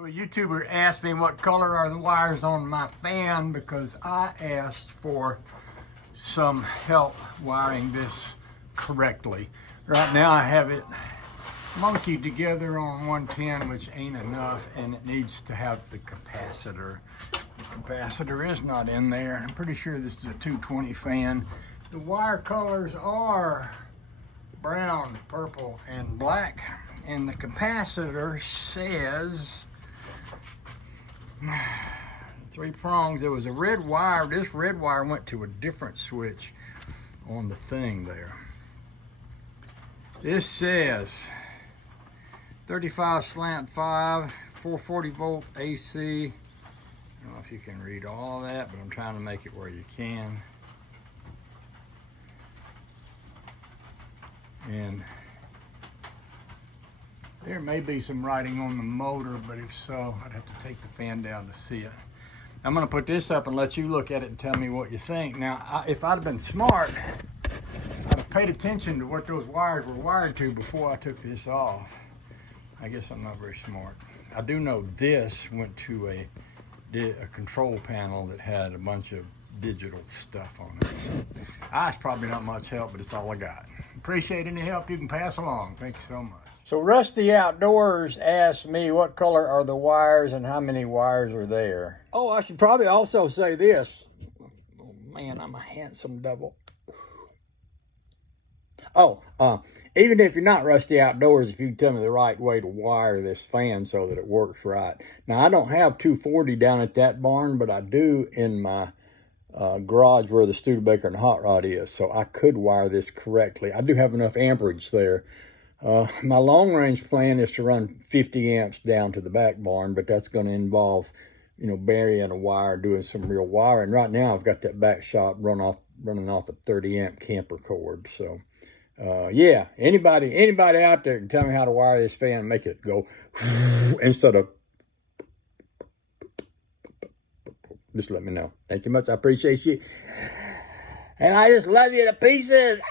So a YouTuber asked me what color are the wires on my fan because I asked for some help wiring this correctly. Right now I have it monkeyed together on 110, which ain't enough, and it needs to have the capacitor. The capacitor is not in there. I'm pretty sure this is a 220 fan. The wire colors are brown, purple, and black, and the capacitor says 3 prongs. There was a red wire. This red wire went to a different switch on the thing there. This says 35 slant 5, 440 volt AC. I don't know if you can read all that, but I'm trying to make it where you can. And there may be some writing on the motor, but if so, I'd have to take the fan down to see it. I'm gonna put this up and let you look at it and tell me what you think. Now, if I'd have been smart, I'd have paid attention to what those wires were wired to before I took this off. I guess I'm not very smart. I do know this went to a control panel that had a bunch of digital stuff on it. So it's probably not much help, but it's all I got. Appreciate any help you can pass along. Thank you so much. So Rusty Outdoors asked me what color are the wires and how many wires are there. Oh, I should probably also say this. Oh man, I'm a handsome double. Oh, even if you're not Rusty Outdoors, if you can tell me the right way to wire this fan so that it works right. Now, I don't have 240 down at that barn, but I do in my garage where the Studebaker and Hot Rod is, so I could wire this correctly. I do have enough amperage there. My long-range plan is to run 50 amps down to the back barn, but that's going to involve, burying a wire, doing some real wiring. Right now, I've got that back shop running off a 30 amp camper cord, so... yeah, anybody out there can tell me how to wire this fan and make it go instead of, just let me know. Thank you much. I appreciate you. And I just love you to pieces.